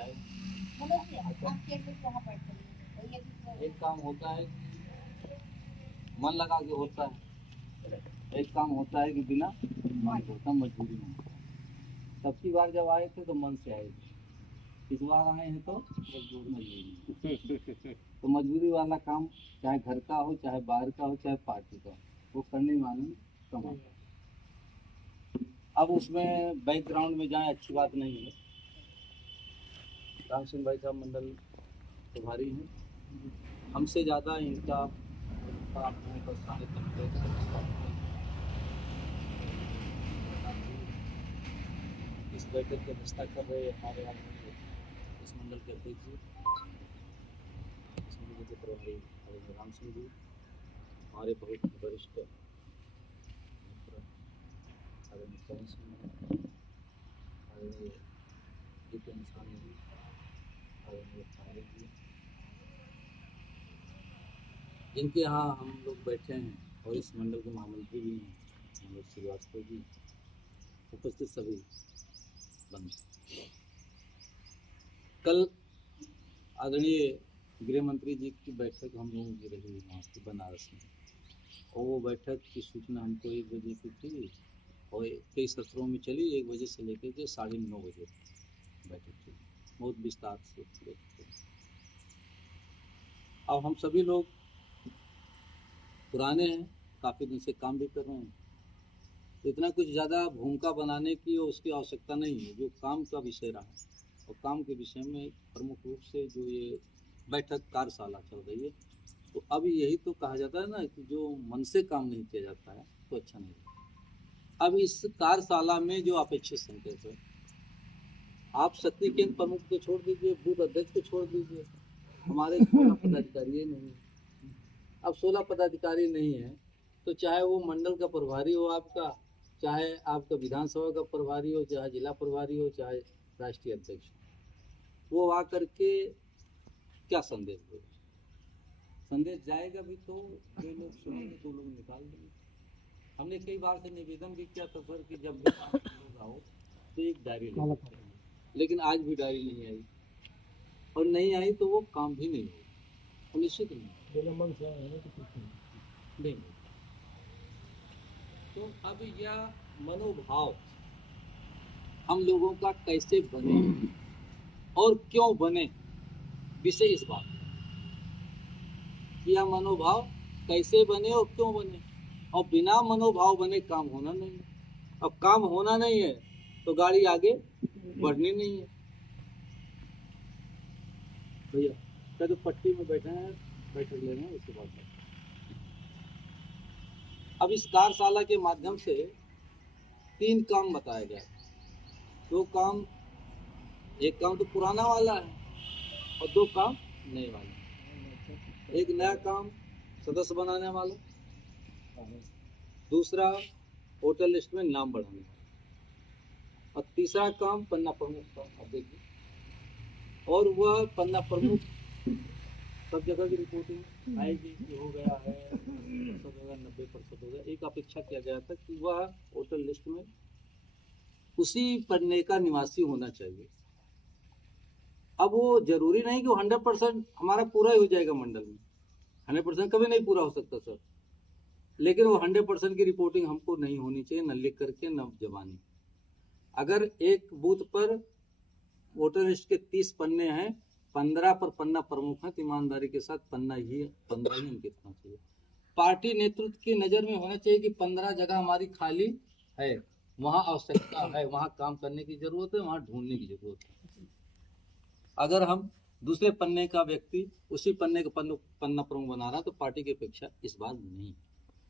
आए। अच्छा, एक काम होता है कि मन लगा के होता है, एक काम होता है कि बिना मन के होता, मजबूरी में होता है। तब की बार जब आए थे तो मन से आए थे, इस बार आए हैं तो मजबूरी। तो मजबूरी वाला काम चाहे घर का हो, चाहे बाहर का हो, चाहे पार्टी का हो, वो करने में आनंद कम आता है। अब उसमें बैकग्राउंड में जाए अच्छी बात नहीं है। राम सिंह भाई साहब मंडल प्रभारी हैं, हमसे ज़्यादा इनका अपने को सारे तबके इस बैठक की व्यवस्था कर रहे हमारे आदमी इस मंडल के अध्यक्ष जी, इस मंडल के प्रभारी आदरणीय राम सिंह जी, हमारे बहुत वरिष्ठ मित्र आदरणीय पवन सिंह, आदरणीय जितेंद्र सानी जी, आदरणीय पांडे जी, जिनके यहाँ हम लोग बैठे हैं, और इस मंडल के महामंत्री भी हैं मनोज श्रीवास्तव जी, उपस्थित सभी बंधु। कल आदरणीय गृह मंत्री जी की बैठक हम लोगों की रही वहाँ की बनारस में, और वो बैठक की सूचना हमको 1 बजे की थी और कई सत्रों में चली। 1 बजे से लेकर के 9:30 बजे बैठक चली, बहुत विस्तार से बैठक चली। अब हम सभी लोग पुराने हैं, काफ़ी दिन से काम भी कर रहे हैं, तो इतना कुछ ज़्यादा भूमिका बनाने की उसकी आवश्यकता नहीं है। जो काम का विषय रहा, और काम के विषय में प्रमुख रूप से जो ये बैठक कार्यशाला चल रही है, तो अब यही तो कहा जाता है ना कि जो मन से काम नहीं किया जाता है तो अच्छा नहीं लगता। अब इस कार्यशाला में जो अपेक्षित संकेत है, आप शक्ति केंद्र प्रमुख को छोड़ दीजिए, बूथ अध्यक्ष को छोड़ दीजिए, हमारे 16 पदाधिकारी नहीं है। अब 16 पदाधिकारी नहीं है तो चाहे वो मंडल का प्रभारी हो आपका, चाहे आपका विधानसभा का प्रभारी हो, चाहे जिला प्रभारी हो, चाहे राष्ट्रीय अध्यक्ष हो, वो आकर के क्या संदेश देगा? संदेश जाएगा भी तो 2 लोग सुनेंगे, 2 लोग निकाल देंगे। हमने कई बार से निवेदन भी किया था सर कि जब भी आप लोग आओ तो एक डायरी ले, लेकिन आज भी डायरी नहीं आई, और नहीं आई तो वो काम भी नहीं होगा, और निश्चित नहीं। तो अब यह मनोभाव हम लोगों का कैसे बने और क्यों बने, विषय इस बात यह मनोभाव कैसे बने और क्यों बने। और बिना मनोभाव बने काम होना नहीं है। अब काम होना नहीं है तो गाड़ी आगे बढ़नी नहीं है। भैया क्या तो पट्टी में बैठे हैं, बैठक ले रहे हैं, उसके बाद अब इस कार्यशाला के माध्यम से 3 काम बताया गया। 2 काम, एक काम तो पुराना वाला है और 2 काम नए वाले। एक नया काम सदस्य बनाने वाला, दूसरा वोटर लिस्ट में नाम बढ़ाने वाला, और तीसरा काम पन्ना प्रमुख का देखिए। और वह पन्ना प्रमुख सब जगह की रिपोर्टिंग आएगी कि हो गया है 90% हो गया। एक अपेक्षा किया गया था कि वह वोटर लिस्ट में उसी पन्ने का निवासी होना चाहिए। अब वो जरूरी नहीं कि 100% हमारा पूरा ही हो जाएगा मंडल में, 100% कभी नहीं पूरा हो सकता सर, लेकिन वो 100% की रिपोर्टिंग हमको नहीं होनी चाहिए, न लिख करके न जबानी। अगर एक बूथ पर वोटर लिस्ट के 30 पन्ने हैं, 15 पर पन्ना प्रमुख है, तो ईमानदारी के साथ 15 ही अंकित होना चाहिए। पार्टी नेतृत्व की नज़र में होना चाहिए कि 15 जगह हमारी खाली है, वहाँ आवश्यकता है, वहाँ काम करने की जरूरत है, वहाँ ढूंढने की जरूरत है। अगर हम दूसरे पन्ने का व्यक्ति उसी पन्ने का पन्ना प्रमुख बना रहा तो पार्टी की अपेक्षा इस बार नहीं।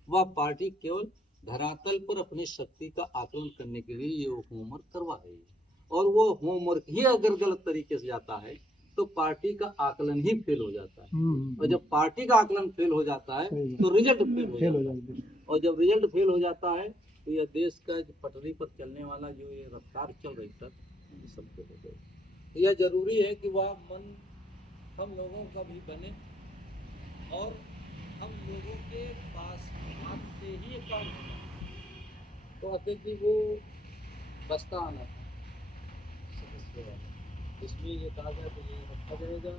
वह पार्टी केवल धरातल पर अपनी शक्ति का आकलन करने के लिए ये होमवर्क करवा रही है, और वो होमवर्क ही अगर गलत तरीके से जाता है तो पार्टी का आकलन ही फेल हो जाता है, और जब पार्टी का आकलन फेल हो जाता है तो रिजल्ट फेल हो जाता है, और जब रिजल्ट फेल हो जाता है तो यह देश का पटरी पर चलने वाला जो ये रफ्तार चल रही सर, सब फेल हो जाएगा। यह जरूरी है कि वह मन हम लोगों का भी बने, और हम लोगों के पास हाथ से ही ये काम होना। तो अध्यक्ष जी वो बस्ता आना था, इसमें ये कहा गया तो ये रखा जाएगा,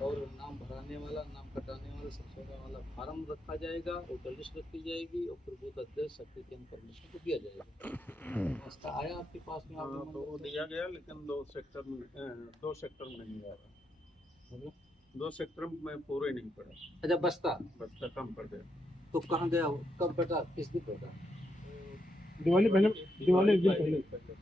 और नाम भराने वाला, नाम कटाने वाला, संशोधन वाला फार्म रखा जाएगा, वोटर लिस्ट रखी जाएगी और फिर बूथ अध्यक्ष सेक्रेटरी परमिशन को दिया जाएगा। रास्ता आया आपके पास में? हाँ, तो वो दिया गया, लेकिन 2 सेक्टर में नहीं आ रहा, मतलब 2 सेक्टर में पूरे नहीं पड़ा, अच्छा बस्ता कम पड़ गया। तो कहाँ गया वो? कब बेटा? किस दिन बेटा? दिवाली एक दिन पहले।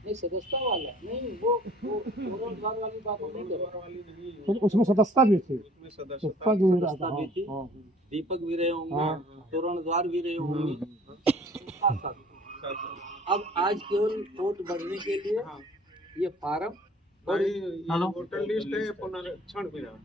नहीं सदस्यता वाला नहीं, वो तोरणद्वार वाली बात हम नहीं कर रहे। तो उसमें सदस्यता भी थी, उसमें सदस्यता भी मिला सदस्यता था। भी थी, हाँ, दीपक भी रहे होंगे, हाँ। तोरणद्वार भी रहे होंगे। अब आज केवल वोट बढ़ने के लिए हाँ, ये फार्म और वोटर लिस्ट है, पुनरीक्षण भी रहा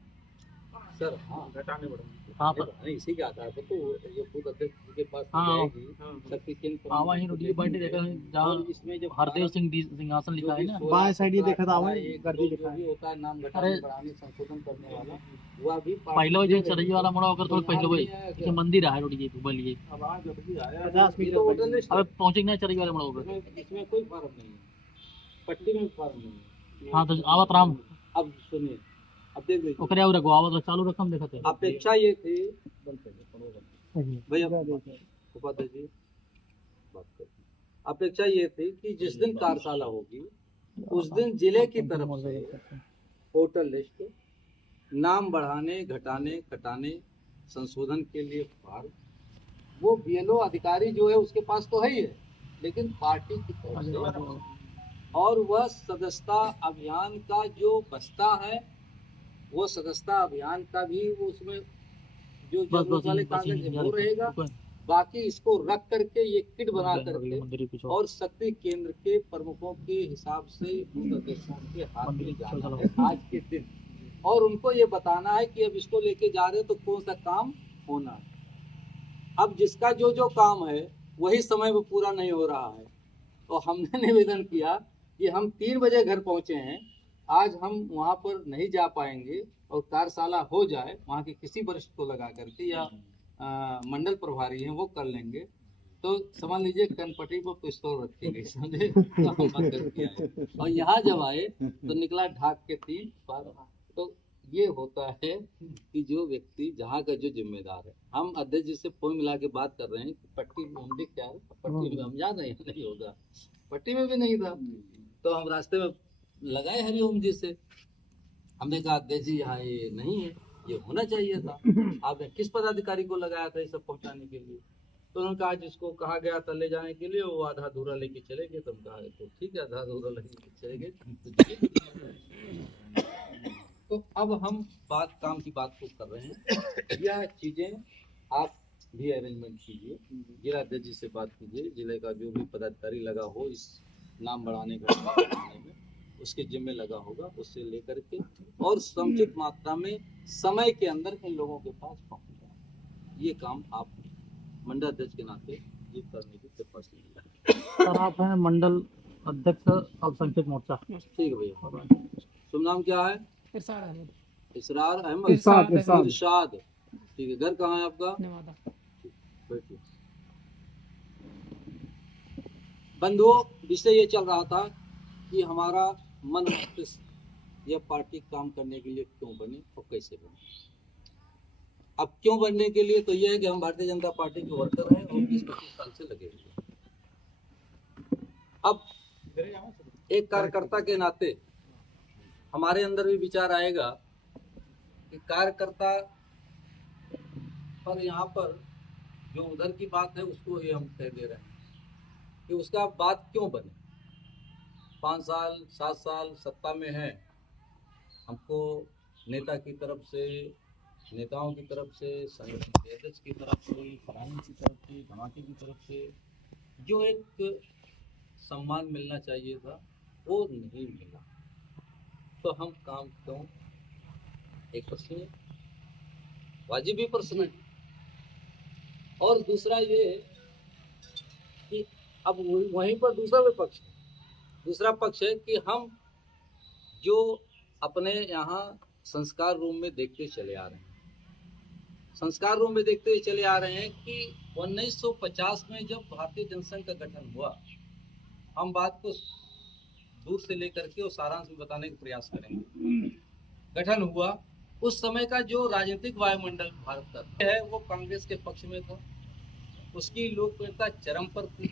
सर हाँ घटाने बढ़ाने। नहीं इसी के आधार पर तो ये खुद अध्यक्ष के पास हाँ, जाएगी सबके केंद्र आवा ही रोटी बर्थडे देखा है जहाँ इसमें जब हरदेव सिंह सिंहासन लिखा है ना, बाएं साइड ये देखा था, वहाँ एक गर्दी जो लिखा है। भी होता है नाम घटाने बढ़ाने संशोधन करने वाला, वह भी पहले जो चरई वाला मोड़ा होकर थोड़ा पहले वही ये मंदिर है रोटी के बलिए अब आज अभी आया 50 मीटर तो वोटर लिस्ट अब पहुंचे ना चरई वाले मोड़ा होकर। इसमें कोई फार्म नहीं है, पट्टी में फार्म नहीं है। हाँ तो आवत राम अब सुनिए, अब देख लीजिए ओकरे और रखो आवत चालू रकम देखते हैं। अपेक्षा ये थी भैया उपाध्याय जी बात करते हैं। अपेक्षा ये थी कि जिस दिन कार्यशाला होगी उस दिन जिले की तरफ से वोटर लिस्ट, नाम बढ़ाने घटाने कटाने संशोधन के लिए फार्म, वो बीएलओ अधिकारी जो है उसके पास तो है ही है, लेकिन पार्टी की तरफ से, और वह सदस्यता अभियान का जो बस्ता है वो सदस्यता अभियान का भी वो उसमें जो जरूरत वाले कागज है वो रहेगा। बाकी इसको रख करके ये किट बना करके और शक्ति केंद्र के प्रमुखों के हिसाब से बूथ अध्यक्षों के हाथ में जाना है आज के दिन, और उनको ये बताना है कि अब इसको लेके जा रहे हो तो कौन सा काम होना है। अब जिसका जो जो काम है वही समय में पूरा नहीं हो रहा है, तो हमने निवेदन किया कि हम 3 बजे घर पहुंचे हैं, आज हम वहां पर नहीं जा पाएंगे और कार्यशाला हो जाए वहां के किसी वरिष्ठ को लगा करके या मंडल प्रभारी हैं वो कर लेंगे, तो समझ लीजिए कनपट्टी पर पिस्तौल रखी गई, समझे। तो हम बंद कर दिया है। और यहाँ जब आए तो निकला ढाक के 3 पार। तो ये होता है कि जो व्यक्ति जहाँ का जो जिम्मेदार है, हम अध्यक्ष जी से फोन मिला के बात कर रहे हैं कि पट्टी में हम क्या है, पट्टी में हम जा रहे हैं, नहीं होगा, पट्टी में भी नहीं था। तो हम रास्ते में लगाए हरिओम जी से, हमने कहा अध्यक्ष जी यहाँ ये नहीं है, ये होना चाहिए था, आपने किस पदाधिकारी को लगाया था ये सब पहुंचाने के लिए? तो उन्होंने कहा जिसको कहा गया था ले जाने के लिए वो आधा अधूरा लेके चले गए। तो हम कहा तो ठीक है, आधा अधूरा लेके चले गए। तो अब हम काम की बात को कर रहे हैं। यह चीजें आप भी अरेंजमेंट कीजिए, जिला अध्यक्ष जी से बात कीजिए, जिले का जो भी पदाधिकारी लगा हो इस नाम बढ़ाने में उसके जिम्मे लगा होगा, उससे लेकर के और समुचित मात्रा में समय के अंदर इन लोगों के पास पहुंच जाए। ये काम आप मंडल अध्यक्ष के नाते ये करने की कृपा कीजिए। सर आप हैं मंडल अध्यक्ष अल्पसंख्यक मोर्चा। ठीक है भैया, शुभ नाम क्या है? इसरार अहमद। इरशाद। ठीक है, घर कहाँ है आपका? बैठिए। बंधुओं, विषय ये चल रहा था कि हमारा मन मस्तिष्क यह पार्टी काम करने के लिए क्यों बने और कैसे बने। अब क्यों बनने के लिए तो यह है कि हम भारतीय जनता पार्टी के वर्कर हैं और 20-25 साल से लगे हुए हैं। अब एक कार्यकर्ता के नाते हमारे अंदर भी विचार आएगा कि कार्यकर्ता पर यहाँ पर जो उधर की बात है उसको ये हम कह दे रहे हैं कि उसका बात क्यों बने। 5 साल 7 साल सत्ता में है, हमको नेता की तरफ से, नेताओं की तरफ से, संगठन के अध्यक्ष की तरफ से, फलाने की तरफ से, धमाके की तरफ से जो एक सम्मान मिलना चाहिए था वो नहीं मिला। तो हम काम क्यों, एक प्रश्न है, वाजिबी प्रश्न है। और दूसरा ये कि अब वहीं पर दूसरा पक्ष है कि हम जो अपने यहाँ संस्कार रूम में देखते चले आ रहे हैं, संस्कार रूम में देखते चले आ रहे हैं कि 1950 में जब भारतीय जनसंघ का गठन हुआ, हम बात को दूर से लेकर के और सारांश में बताने का प्रयास करेंगे। गठन हुआ, उस समय का जो राजनीतिक वायुमंडल भारत का है वो कांग्रेस के पक्ष में था। उसकी लोकप्रियता चरम पर थी।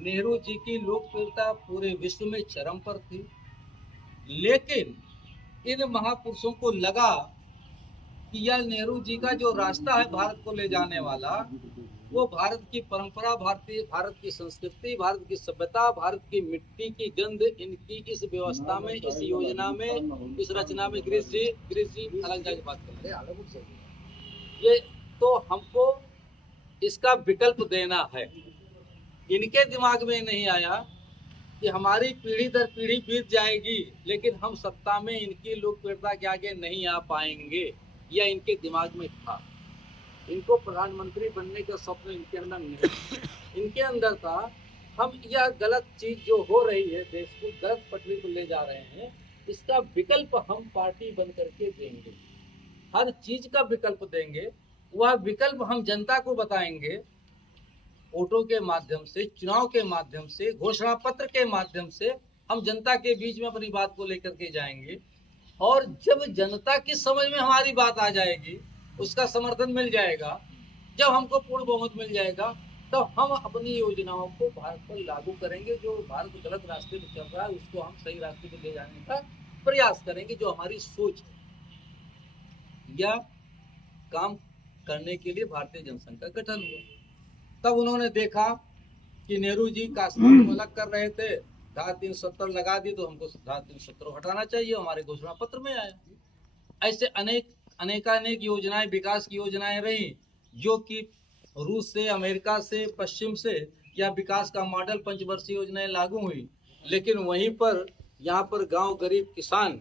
नेहरू जी की लोकप्रियता पूरे विश्व में चरम पर थी। लेकिन इन महापुरुषों को लगा कि यह नेहरू जी का जो रास्ता है भारत को ले जाने वाला, वो भारत की परंपरा, भारत की संस्कृति, भारत की सभ्यता, भारत की मिट्टी की गंध, इनकी इस व्यवस्था में, इस योजना में, इस रचना में गिरीश जी अलग जाके बात कर रहे हैं। ये तो हमको इसका विकल्प देना है। इनके दिमाग में नहीं आया कि हमारी पीढ़ी दर पीढ़ी बीत जाएगी लेकिन हम सत्ता में इनकी लोकप्रियता के आगे नहीं आ पाएंगे, यह इनके दिमाग में था। इनको प्रधानमंत्री बनने का स्वप्न इनके अंदर नहीं, इनके अंदर था हम यह गलत चीज जो हो रही है, देश को गलत पटरी पर ले जा रहे हैं, इसका विकल्प हम पार्टी बन करके देंगे। हर चीज का विकल्प देंगे। वह विकल्प हम जनता को बताएंगे, वोटों के माध्यम से, चुनाव के माध्यम से, घोषणा पत्र के माध्यम से हम जनता के बीच में अपनी बात को लेकर के जाएंगे। और जब जनता की समझ में हमारी बात आ जाएगी, उसका समर्थन मिल जाएगा, जब हमको पूर्ण बहुमत मिल जाएगा, तो हम अपनी योजनाओं को भारत पर लागू करेंगे। जो भारत गलत रास्ते पर चल रहा है उसको हम सही रास्ते पर ले जाने का प्रयास करेंगे, जो हमारी सोच है। यह काम करने के लिए भारतीय जनसंघ का गठन हुआ। तब उन्होंने देखा कि नेहरू जी काश्मीर को अलग कर रहे थे, धारा 370 लगा दी, तो हमको धारा 370 हटाना चाहिए, हमारे घोषणा पत्र में आया। ऐसे अनेक योजनाएं, विकास की योजनाएं रही, जो कि रूस से, अमेरिका से, पश्चिम से यह विकास का मॉडल पंचवर्षीय योजनाएं लागू हुई। लेकिन वहीं पर यहाँ पर गांव गरीब किसान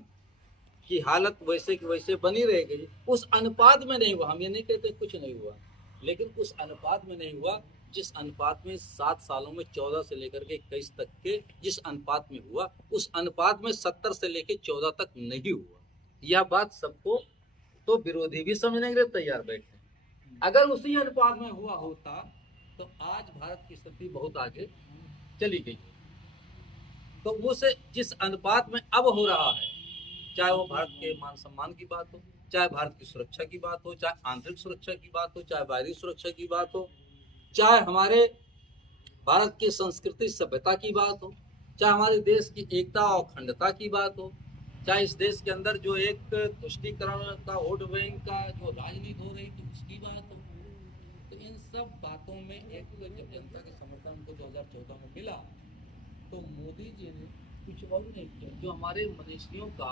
की हालत वैसे की वैसे बनी रह गई। उस अनुपात में नहीं हुआ। हम ये नहीं कहते कुछ नहीं हुआ, लेकिन उस अनुपात में नहीं हुआ जिस अनुपात में 7 सालों में 14 से लेकर के 21 तक के जिस अनुपात में हुआ, उस अनुपात में 70 से लेकर 14 तक नहीं हुआ। यह बात सबको, तो विरोधी भी समझने के लिए तैयार बैठे। अगर उसी अनुपात में हुआ होता तो आज भारत की स्थिति बहुत आगे चली गई। तो उस जिस अनुपात में अब हो रहा है, चाहे वो भारत के मान सम्मान की बात हो, चाहे भारत की सुरक्षा की बात हो, चाहे आंतरिक सुरक्षा की बात हो, चाहे बाहरी सुरक्षा की बात हो, चाहे हमारे भारत की संस्कृति सभ्यता की बात हो, चाहे हमारे देश की एकता और अखंडता की बात हो, चाहे इस देश के अंदर जो एक तुष्टीकरण का, वोट बैंक का जो राजनीति हो रही थी उसकी बात हो, तो इन सब बातों में एक जब जनता का समर्थन हमको 2014 में मिला, तो मोदी जी ने कुछ और नहीं किया। जो हमारे मनीषियों का,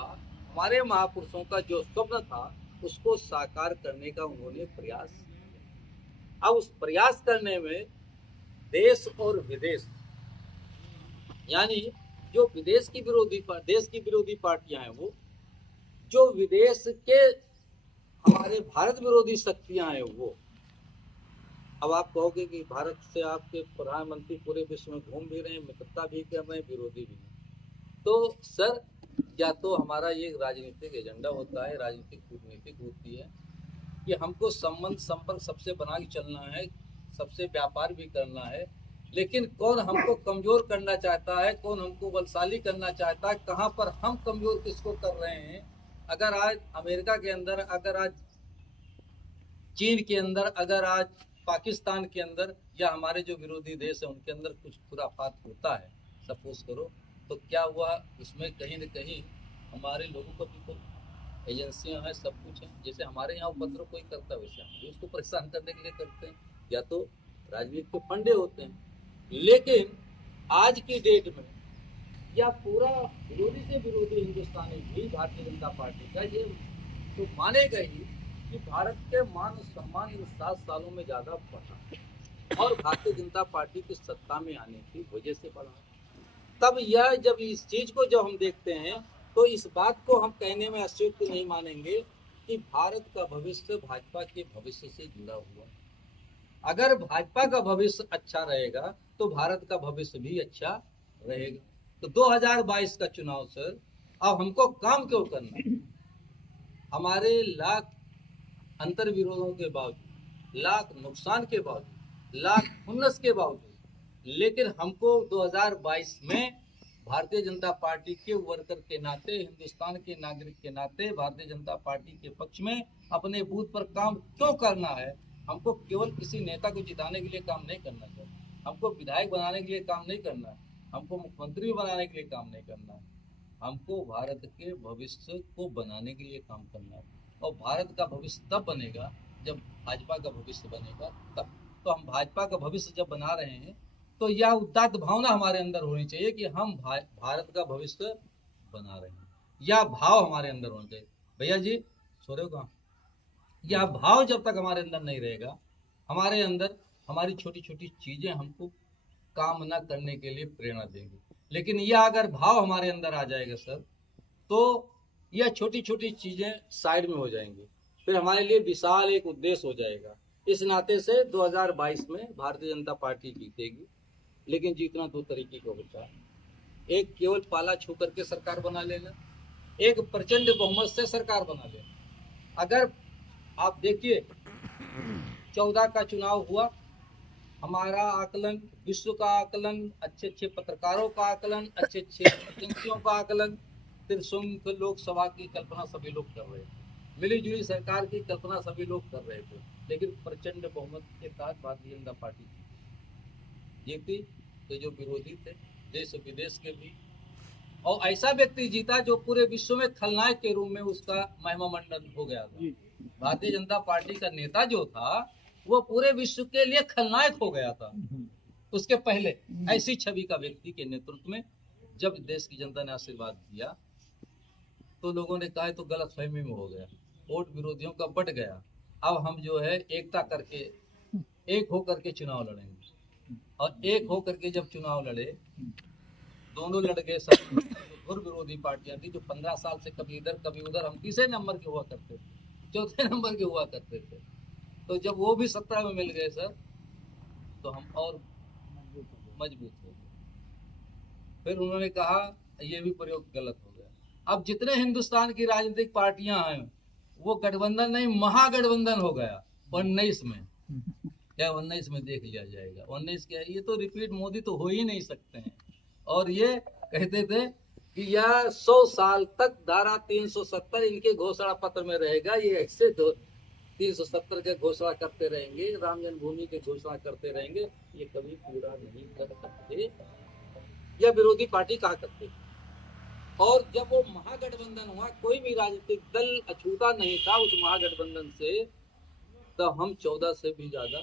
हमारे महापुरुषों का जो स्वप्न था, उसको साकार करने का उन्होंने प्रयास किया। अब उस प्रयास करने में देश और विदेश, यानी जो विदेश की विरोधी, देश की विरोधी पार्टियां हैं, वो जो विदेश के हमारे भारत विरोधी शक्तियां हैं, वो, अब आप कहोगे कि भारत से आपके प्रधानमंत्री पूरे विश्व में घूम भी रहे हैं, मित्रता भी कर रहे हैं, विरोधी भी हैं। तो सर, या तो हमारा ये राजनीतिक एजेंडा होता है, राजनीतिक कूटनीतिक होती है कि हमको संबंध संपर्क सबसे बना के चलना है, सबसे व्यापार भी करना है, लेकिन कौन हमको कमजोर करना चाहता है, कौन हमको बलशाली करना चाहता है, कहाँ पर हम कमजोर किसको कर रहे हैं। अगर आज अमेरिका के अंदर, अगर आज चीन के अंदर, अगर आज पाकिस्तान के अंदर, या हमारे जो विरोधी देश है उनके अंदर कुछ खुराफात होता है, सपोज करो, तो क्या हुआ, इसमें कहीं न कहीं हमारे लोगों को भी तो एजेंसियां हैं, सब कुछ है। जैसे हमारे यहाँ उपद्रव कोई करता है, वैसे हम भी उसको परेशान करने के लिए करते हैं, या तो राजनीति के फंडे होते हैं। लेकिन आज की डेट में या पूरा विरोधी से विरोधी हिंदुस्तानी भी भारतीय जनता पार्टी का ये तो मानेगा ही कि भारत के मान सम्मान इन 7 सालों में ज़्यादा बढ़ा, और भारतीय जनता पार्टी की सत्ता में आने की वजह से बढ़ा। तब यह, जब इस चीज को जब हम देखते हैं, तो इस बात को हम कहने में अशुद्ध नहीं मानेंगे कि भारत का भविष्य भाजपा के भविष्य से जुड़ा हुआ। अगर भाजपा का भविष्य अच्छा रहेगा तो भारत का भविष्य भी अच्छा रहेगा। तो 2022 का चुनाव सर, अब हमको काम क्यों करना है? हमारे लाख अंतर विरोधों के बावजूद, लाख नुकसान के बावजूद, लाख खुन्नस के बावजूद, लेकिन हमको 2022 में भारतीय जनता पार्टी के वर्कर के नाते, हिंदुस्तान के नागरिक के नाते भारतीय जनता पार्टी के पक्ष में अपने बूथ पर काम क्यों करना है। हमको केवल किसी नेता को जिताने के लिए काम नहीं करना है, हमको विधायक बनाने के लिए काम नहीं करना है, हमको मुख्यमंत्री बनाने के लिए काम नहीं करना है, हमको भारत के भविष्य को बनाने के लिए काम करना है। और भारत का भविष्य तब बनेगा जब भाजपा का भविष्य बनेगा तब। तो हम भाजपा का भविष्य जब बना रहे हैं तो यह उदात्त भावना हमारे अंदर होनी चाहिए कि हम भारत का भविष्य बना रहे हैं। यह भाव हमारे अंदर होना चाहिए। भैया जी सो रहे हो कहाँ? यह भाव जब तक हमारे अंदर नहीं रहेगा, हमारे अंदर हमारी छोटी छोटी चीजें हमको काम न करने के लिए प्रेरणा देंगी। लेकिन यह अगर भाव हमारे अंदर आ जाएगा सर, तो यह छोटी छोटी चीजें साइड में हो जाएंगी, फिर हमारे लिए विशाल एक उद्देश्य हो जाएगा। इस नाते से 2022 में भारतीय जनता पार्टी जीतेगी, लेकिन जीतना दो तरीके का होता है। एक केवल पाला छू करके सरकार बना लेना, एक प्रचंड बहुमत से सरकार बना लेना। अगर आप देखिए 14 का चुनाव हुआ, हमारा आकलन, विश्व का आकलन, अच्छे अच्छे पत्रकारों का आकलन, अच्छे अच्छे एजेंसियों का आकलन, त्रिशंकु लोकसभा की कल्पना सभी लोग कर रहे थे, मिली जुली सरकार की कल्पना सभी लोग कर रहे थे, लेकिन प्रचंड बहुमत के साथ भारतीय जनता पार्टी जीती। तो जो विरोधी थे देश विदेश के भी, और ऐसा व्यक्ति जीता जो पूरे विश्व में खलनायक के रूप में उसका महिमा मंडन हो गया था। भारतीय जनता पार्टी का नेता जो था वो पूरे विश्व के लिए खलनायक हो गया था। उसके पहले ऐसी छवि का व्यक्ति के नेतृत्व में जब देश की जनता ने आशीर्वाद दिया तो लोगों ने कहा तो गलत फहमी में हो गया, वोट विरोधियों का बढ़ गया, अब हम जो है एकता करके एक होकर के चुनाव लड़ेंगे। और एक होकर के जब चुनाव लड़े, दोनों लड़ गए सब और विरोधी पार्टियां थी जो 15 साल से कभी इधर कभी उधर, हम तीसरे नंबर के हुआ करते थे, चौथे नंबर के हुआ करते थे। तो जब वो भी 17 में मिल गए सर, तो हम और मजबूत हो गए। फिर उन्होंने कहा ये भी प्रयोग गलत हो गया। अब जितने हिंदुस्तान की राजनीतिक पार्टियां हैं वो गठबंधन नहीं महागठबंधन हो गया 19 में। क्या 19 में देख लिया जाएगा? 19 क्या है? ये तो रिपीट मोदी तो हो ही नहीं सकते हैं। और ये कहते थे कि यह 100 साल तक धारा 370 इनके घोषणा पत्र में रहेगा, ये ऐसे 370 के घोषणा करते रहेंगे, राम जन्मभूमि के घोषणा करते रहेंगे, ये कभी पूरा नहीं कर सकते। यह विरोधी पार्टी कहा करते। और जब वो महागठबंधन हुआ, कोई भी राजनीतिक दल अछूता नहीं था उस महागठबंधन से, तो हम 14 से भी ज्यादा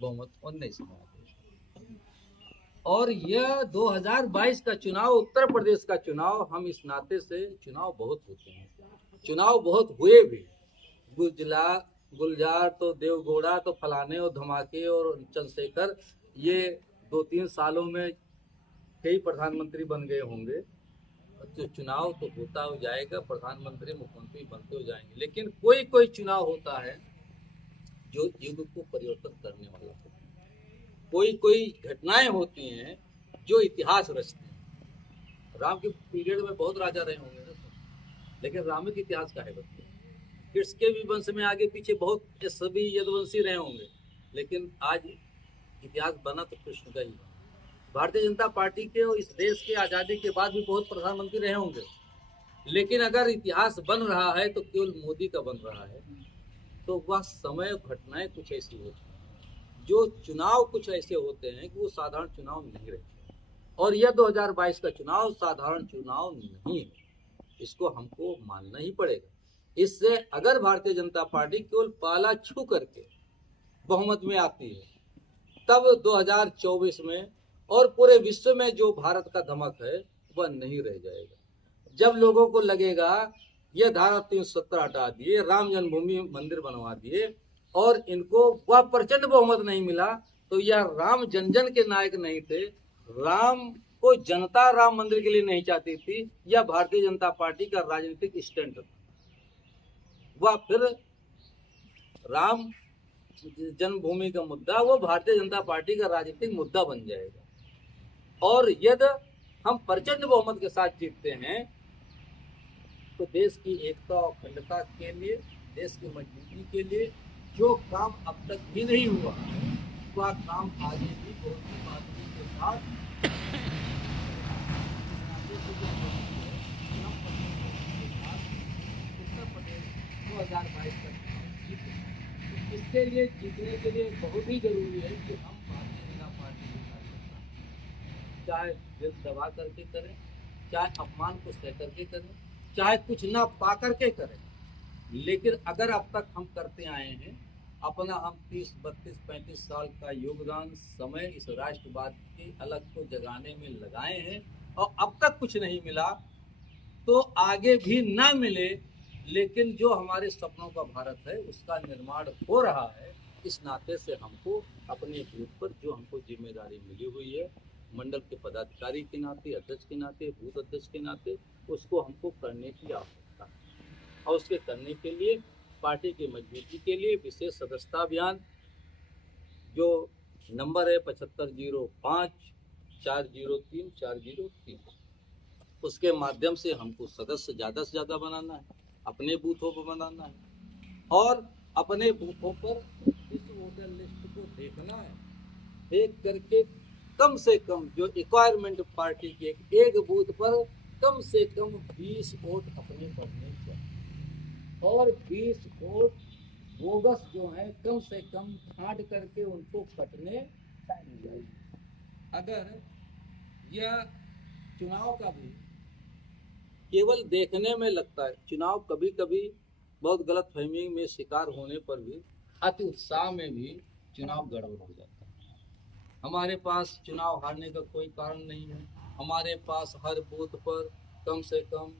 बहुमत 19 में आ गए। और यह 2022 का चुनाव, उत्तर प्रदेश का चुनाव, हम इस नाते से चुनाव बहुत होते हैं, चुनाव बहुत हुए भी, गुलजार तो देवगौड़ा तो फलाने और धमाके और चंद्रशेखर, ये 2-3 सालों में कई प्रधानमंत्री बन गए होंगे। तो चुनाव तो होता हो जाएगा, प्रधानमंत्री मुख्यमंत्री बनते हो जाएंगे, लेकिन कोई कोई चुनाव होता है जो युग को परिवर्तन करने वाला होता है। कोई कोई घटनाएं होती हैं जो इतिहास रचते हैं। राम के पीरियड में बहुत राजा रहे होंगे ना, लेकिन राम के इतिहास का है बच्चे। कृष्ण के भी वंश में आगे पीछे बहुत सभी यदुवंशी रहे होंगे, लेकिन आज इतिहास बना तो कृष्ण का ही। भारतीय जनता पार्टी के और इस देश के आज़ादी के बाद भी बहुत प्रधानमंत्री रहे होंगे, लेकिन अगर इतिहास बन रहा है तो केवल मोदी का बन रहा है। तो वह समय घटनाएं कुछ ऐसी होती हैं, जो चुनाव कुछ ऐसे होते हैं कि वो साधारण चुनाव नहीं रहते। और यह 2022 का चुनाव साधारण चुनाव नहीं है, इसको हमको मानना ही पड़ेगा। इससे अगर भारतीय जनता पार्टी केवल पाला छू करके बहुमत में आती है, तब 2024 में और पूरे विश्व में जो भारत का धमक है वह नहीं रह जाएगा। जब लोगों को लगेगा यह धारा 370 हटा दिए, राम जन्मभूमि मंदिर बनवा दिए और इनको वह प्रचंड बहुमत नहीं मिला, तो यह राम जन जन के नायक नहीं थे, राम को जनता राम मंदिर के लिए नहीं चाहती थी, यह भारतीय जनता पार्टी का राजनीतिक स्टैंड था। वह फिर राम जन्मभूमि का मुद्दा वो भारतीय जनता पार्टी का राजनीतिक मुद्दा बन जाएगा। और यदि हम प्रचंड बहुमत के साथ जीतते हैं तो देश की एकता और अखंडता के लिए, देश की मजबूती के लिए जो काम अब तक भी नहीं हुआ, वह काम आगे भी बहुत ही बहादुरी के साथ उत्तर प्रदेश 2022 का चुनाव जीते। तो इसके लिए जीतने के लिए बहुत ही जरूरी है कि हम भारतीय जनता पार्टी के कार्यकर्ता, चाहे दिल दबा करके करें, चाहे अपमान को सह करके करें, चाहे कुछ ना पा करके करें, लेकिन अगर अब तक हम करते आए हैं अपना, हम 30, 32, 35 साल का योगदान समय इस राष्ट्रवाद की अलग को जगाने में लगाए हैं और अब तक कुछ नहीं मिला, तो आगे भी ना मिले, लेकिन जो हमारे सपनों का भारत है उसका निर्माण हो रहा है। इस नाते से हमको अपने बूथ पर जो हमको जिम्मेदारी मिली हुई है, मंडल के पदाधिकारी के नाते, अध्यक्ष के नाते, बूथ अध्यक्ष के नाते, उसको हमको करने की आवश्यकता है। और उसके करने के लिए पार्टी की मजबूती के लिए विशेष सदस्यता अभियान, जो नंबर है 7505403403, उसके माध्यम से हमको सदस्य ज़्यादा से ज़्यादा बनाना है, अपने बूथों पर बनाना है और अपने बूथों पर इस वोटर लिस्ट को देखना है। देख करके कम से कम जो रिक्वायरमेंट पार्टी के एक बूथ पर कम से कम 20 वोट अपने पड़ने चाहिए और 20 वोट बोगस जो है कम से कम छांट करके उनको कटने चाहिए। अगर यह चुनाव का भी केवल देखने में लगता है, चुनाव कभी कभी बहुत गलतफहमी में शिकार होने पर भी, अति उत्साह में भी चुनाव गड़बड़ हो जाता है। हमारे पास चुनाव हारने का कोई कारण नहीं है। हमारे पास हर बूथ पर कम से कम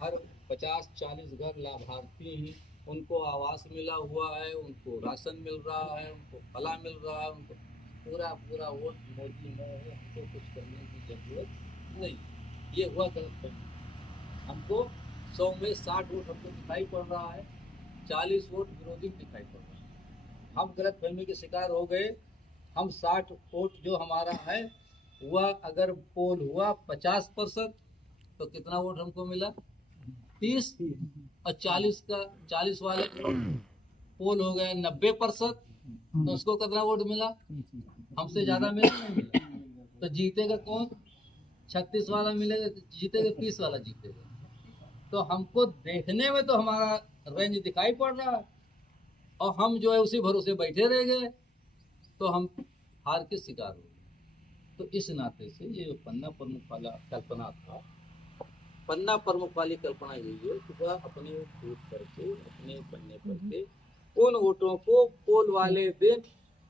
हर 50-40 घर लाभार्थी हैं, उनको आवास मिला हुआ है, उनको राशन मिल रहा है, उनको फला मिल रहा है, उनको पूरा वोट मोदी में है। हमको कुछ करने की जरूरत नहीं। ये हुआ गलतफहमी। हमको 100 में 60 वोट हमको दिखाई पड़ रहा है, 40 वोट विरोधी दिखाई पड़ रहा है। हम गलतफहमी के शिकार हो गए। हम 60 वोट जो हमारा है वह अगर पोल हुआ 50%, तो कितना वोट हमको मिला? 30। और 40 वाले पोल हो गए 90%, तो उसको कितना वोट मिला? हमसे ज्यादा मिला नहीं मिला? तो जीतेगा कौन? 36 वाला मिलेगा, जीतेगा 30 वाला जीतेगा। तो हमको देखने में तो हमारा रेंज दिखाई पड़ रहा है और हम जो है उसी भरोसे बैठे रह गए, तो हम हार के शिकार हो गए। तो इस नाते से ये पन्ना प्रमुख वाला कल्पना था, पन्ना प्रमुख वाली कल्पना यही है कि वह अपने बूथ करके, अपने पन्ने पर के उन वोटों को पोल वाले दिन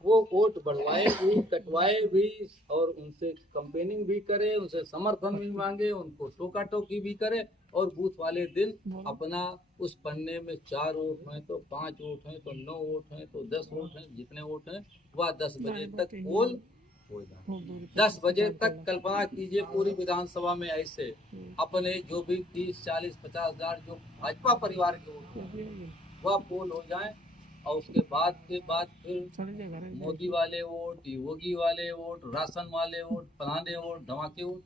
वो वोट बढ़वाए भी, कटवाए भी और उनसे कंपेनिंग भी करे, उनसे समर्थन भी मांगे, उनको टोका टोकी भी करे और बूथ वाले दिन अपना उस पन्ने में 4 वोट हैं तो 5 वोट हैं तो 9 वोट हैं तो 10 वोट हैं, जितने वोट हैं वह 10 बजे तक पोल हो जाए। 10 बजे तक कल्पना कीजिए पूरी विधानसभा में ऐसे अपने जो भी 30, 40, 50 हजार जो भाजपा परिवार के वोट वह पोल हो जाए और उसके बाद फिर मोदी वाले वोट, योगी वाले वोट, राशन वाले वोट, फलाने वोट, धमाके वोट।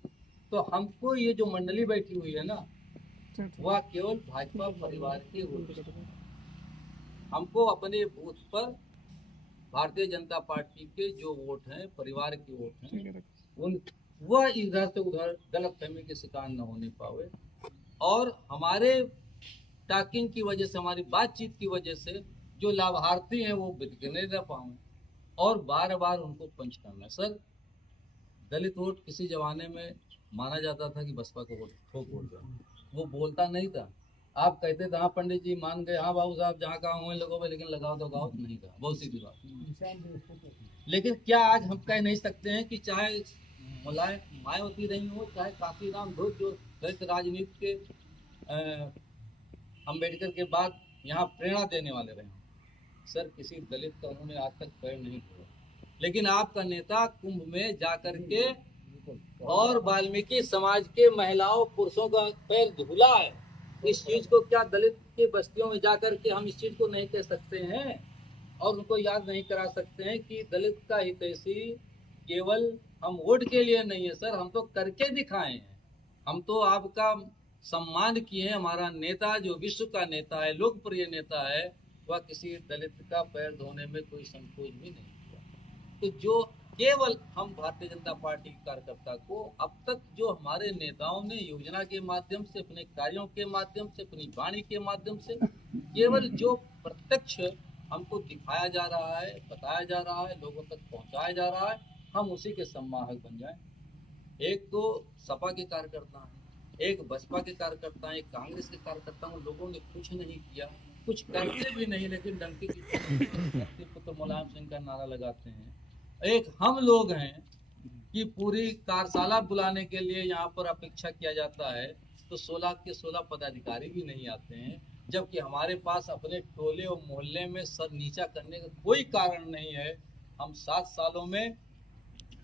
तो हमको ये जो मंडली बैठी हुई है ना, वह केवल भाजपा परिवार के वोट। हमको अपने बूथ पर भारतीय जनता पार्टी के जो वोट हैं, परिवार के वोट हैं, उन वह इधर से उधर गलतफहमी के शिकार न होने पावे और हमारे टॉकिंग की वजह से, हमारी बातचीत की वजह से जो लाभार्थी हैं वो बिकने न पाऊँ और बार बार उनको पंच करना। सर, दलित वोट किसी जमाने में माना जाता था कि बसपा का वोट ठोक वोट जाए, वो बोलता नहीं था। आप कहते थे हाँ पंडित जी मान गए, हाँ बाबू साहब जहाँ कहा हुए लोगों में, लेकिन लगाओ तो गाओ नहीं कहा, बहुत सीधी बात। लेकिन क्या आज हम कह नहीं सकते हैं कि चाहे मायावती रही हो, चाहे काशीराम घोष जो दलित राजनीति के अम्बेडकर के बाद यहाँ प्रेरणा देने वाले रहे, सर किसी दलित का उन्होंने आज तक पैर नहीं धोया, लेकिन आपका नेता कुंभ में जाकर के और वाल्मीकि समाज के महिलाओं पुरुषों का पैर धुला है। इस चीज को क्या दलित की बस्तियों में जाकर के हम इस चीज को नहीं कह सकते हैं और उनको याद नहीं करा सकते हैं कि दलित का हितैषी केवल हम वोट के लिए नहीं है सर, हम तो करके दिखाए हैं। हम तो आपका सम्मान किए हैं। हमारा नेता जो विश्व का नेता है, लोकप्रिय नेता है, वह किसी दलित का पैर धोने में कोई संकोच भी नहीं किया। तो जो केवल हम भारतीय जनता पार्टी के कार्यकर्ता को अब तक जो हमारे नेताओं ने योजना के माध्यम से, अपने कार्यों के माध्यम से, अपनी वाणी के माध्यम से, केवल जो प्रत्यक्ष हमको दिखाया जा रहा है, बताया जा रहा है, लोगों तक पहुंचाया जा रहा है, हम उसी के सम्माहक बन जाएं। एक तो सपा के कार्यकर्ता हैं, एक बसपा के कार्यकर्ता हैं, एक कांग्रेस के कार्यकर्ता हैं, लोगों ने कुछ नहीं किया, कुछ करते भी नहीं, लेकिन डंके की पुत्र मुलायम सिंह का नारा लगाते हैं। एक हम लोग हैं कि पूरी कार्यशाला बुलाने के लिए यहाँ पर अपेक्षा किया जाता है तो 16 के 16 पदाधिकारी भी नहीं आते हैं, जबकि हमारे पास अपने टोले और मोहल्ले में सर नीचा करने का कोई कारण नहीं है। हम 7 सालों में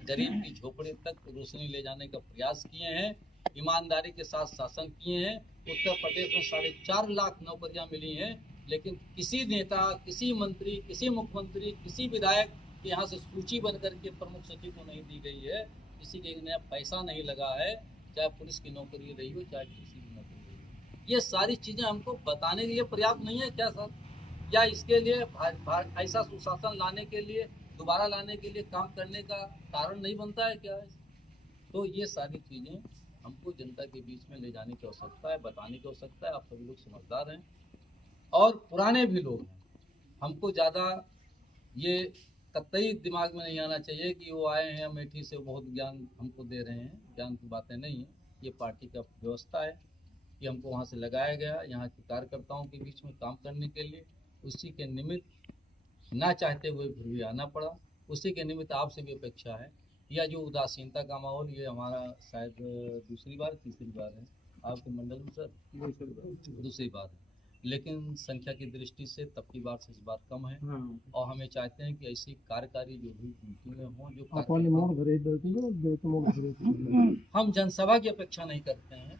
गरीब की झोपड़ी तक रोशनी ले जाने का प्रयास किए हैं, ईमानदारी के साथ शासन किए हैं। उत्तर प्रदेश में 4.5 लाख नौकरियां मिली हैं, लेकिन किसी नेता, किसी मंत्री, किसी मुख्यमंत्री, किसी विधायक के यहाँ से सूची बन करके प्रमुख सचिव को नहीं दी गई है। किसी के नया पैसा नहीं लगा है, चाहे पुलिस की नौकरी रही हो, चाहे किसी की नौकरी रही हो। ये सारी चीज़ें हमको बताने के लिए पर्याप्त नहीं है क्या सर? या इसके लिए ऐसा सुशासन लाने के लिए, दोबारा लाने के लिए काम करने का कारण नहीं बनता है क्या? तो ये सारी चीज़ें हमको जनता के बीच में ले जाने की आवश्यकता है, बताने की आवश्यकता है। आप सभी लोग समझदार हैं और पुराने भी लोग हैं। हमको ज़्यादा ये कतई दिमाग में नहीं आना चाहिए कि वो आए हैं अमेठी से बहुत ज्ञान हमको दे रहे हैं। ज्ञान की बातें नहीं है, ये पार्टी का व्यवस्था है कि हमको वहाँ से लगाया गया यहाँ के कार्यकर्ताओं के बीच में काम करने के लिए। उसी के निमित्त ना चाहते हुए फिर भी आना पड़ा। उसी के निमित्त आपसे भी अपेक्षा है। या जो उदासीनता का माहौल, ये हमारा शायद दूसरी बार तीसरी बार है आपके मंडल में सर, दूसरी बार है, लेकिन संख्या की दृष्टि से तब की बार से इस बार कम है। और हमें चाहते हैं कि ऐसी कार्यकारी जो भी मीटिंगें हों, जो हम जनसभा की अपेक्षा नहीं करते हैं,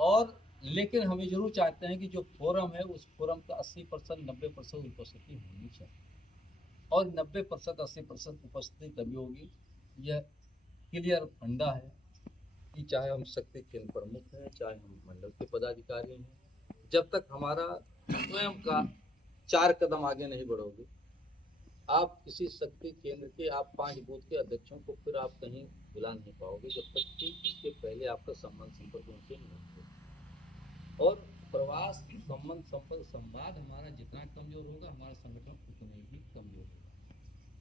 और लेकिन हमें जरूर चाहते हैं कि जो फोरम है उस फोरम का 80% 90% उपस्थिति होनी चाहिए। और 90% 80% उपस्थिति तभी होगी, यह क्लियर फंडा है कि चाहे हम शक्ति केंद्र प्रमुख हैं, चाहे हम मंडल के पदाधिकारी हैं, जब तक हमारा स्वयं का 4 कदम आगे नहीं बढ़ोगे, आप किसी शक्ति केंद्र के आप 5 बूथ के अध्यक्षों को फिर आप कहीं बुला नहीं पाओगे, जब तक कि इसके पहले आपका संबंध संपर्क उनसे नहीं होगा। और प्रवास संबंध संपर्क संवाद हमारा जितना कमजोर होगा, हमारा संगठन उतना ही कमजोर होगा।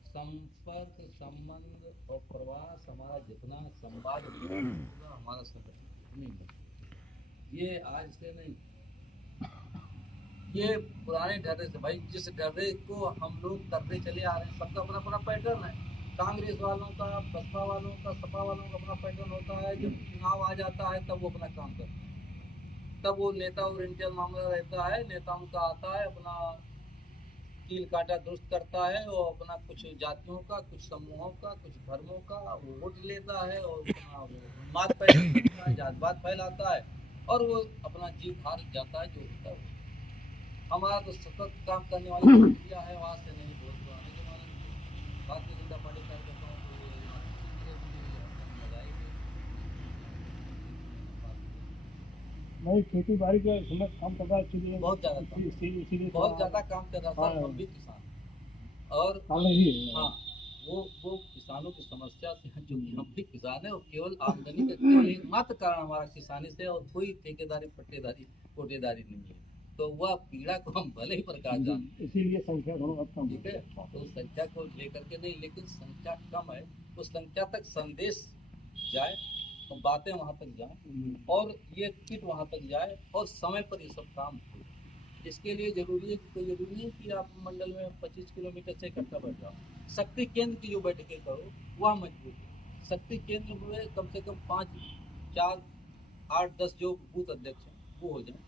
संपर्क, संबंध और प्रवास हमारा जितना संवाद होगा, हमारा संगठन उतनी मजबूत। ये आज से नहीं, ये पुराने ढर्रे से, भाई जिस ढर्रे को हम लोग करते चले आ रहे हैं, सबका अपना अपना पैटर्न है। कांग्रेस वालों का, बसपा वालों का, सपा वालों का अपना पैटर्न होता है। जब चुनाव आ जाता है तब वो अपना काम करते हैं, तब वो नेता ओरिएंटेड मामला रहता है। नेताओं का आता है, अपना कील काटा दुरुस्त करता है और अपना कुछ जातियों का, कुछ समूहों का, कुछ धर्मों का वोट लेता है और अपना फैलाता है, जातवाद फैलाता है और वो अपना जीव हार जाता है। जो होता है हमारा तो सतत काम करने वाली प्रक्रिया है, वहाँ से नहीं बहुत पुराने जमाने में भारतीय जनता पार्टी कार्यकर्ताओं नहीं, खेती बाड़ी का काम कर रहा है, इसीलिए बहुत ज़्यादा काम कर रहा था। हम भी किसान और हाँ, वो किसानों की समस्या से जो हम भी किसान है, और केवल आमदनी का केवल एकमात्र कारण हमारा किसानी से, और कोई ठेकेदारी कोटेदारी नहीं है। तो वह पीड़ा को हम भले ही प्रकाश जानते हैं, इसीलिए संख्या कम, ठीक है। तो उस संख्या को लेकर के नहीं, लेकिन संख्या कम है, उस संख्या तक संदेश जाए और बातें वहाँ तक जाए और ये किट वहाँ तक जाए और समय पर ये सब काम हो। इसके लिए जरूरी है, कोई जरूरी नहीं कि आप मंडल में 25 किलोमीटर से इकट्ठा बैठ जाओ। शक्ति केंद्र की जो बैठकें करो वह मजबूत है। शक्ति केंद्र में कम से कम 5, 4, 8, 10 जो बूथ अध्यक्ष हैं वो हो जाए,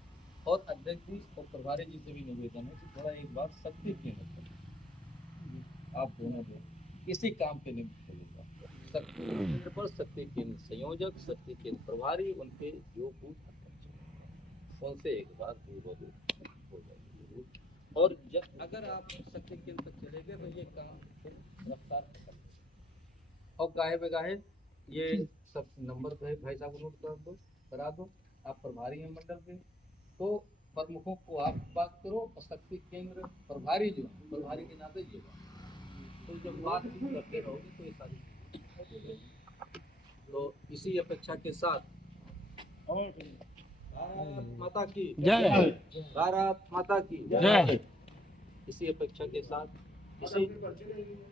और अध्यक्ष जी और प्रभारी जी से भी निवेदन है कि थोड़ा एक बार शक्ति केंद्र करें, आप दोनों लोग इसी काम के निमित्त चलेगा। शक्ति केंद्र पर शक्ति केंद्र संयोजक, शक्ति केंद्र प्रभारी, उनके जो बूथ अध्यक्ष उनसे एक बार रूबरू हो जाएगी। और अगर आप शक्ति केंद्र तक चले गए तो ये काम रफ्तार पकड़ लेगा। और गाहे बेगाहे ये सब नंबर भाई साहब को नोट करा दो। आप प्रभारी हैं मंडल के, तो प्रमुखों को आप बात करो और शक्ति केंद्र प्रभारी जो प्रभारी के नाते ये बात, तो जब बात करते रहोगे तो ये सारी इसी अपेक्षा के साथ और भारत माता की जय। भारत माता की जय। इसी अपेक्षा के साथ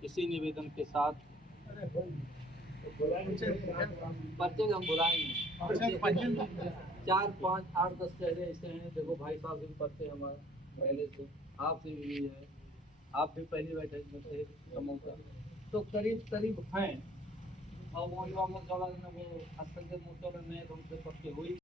इसी निवेदन के साथ पर्चे हम बुलाएंगे 4, 5, 8, 10 चेहरे ऐसे हैं। देखो भाई साहब भी पर्चे हमारे पहले से आपसे भी है, आप भी पहली बैठक में थे समूह, तो करीब हैं और वो असंख्य मोर्चा में हमसे पर्चे हुई।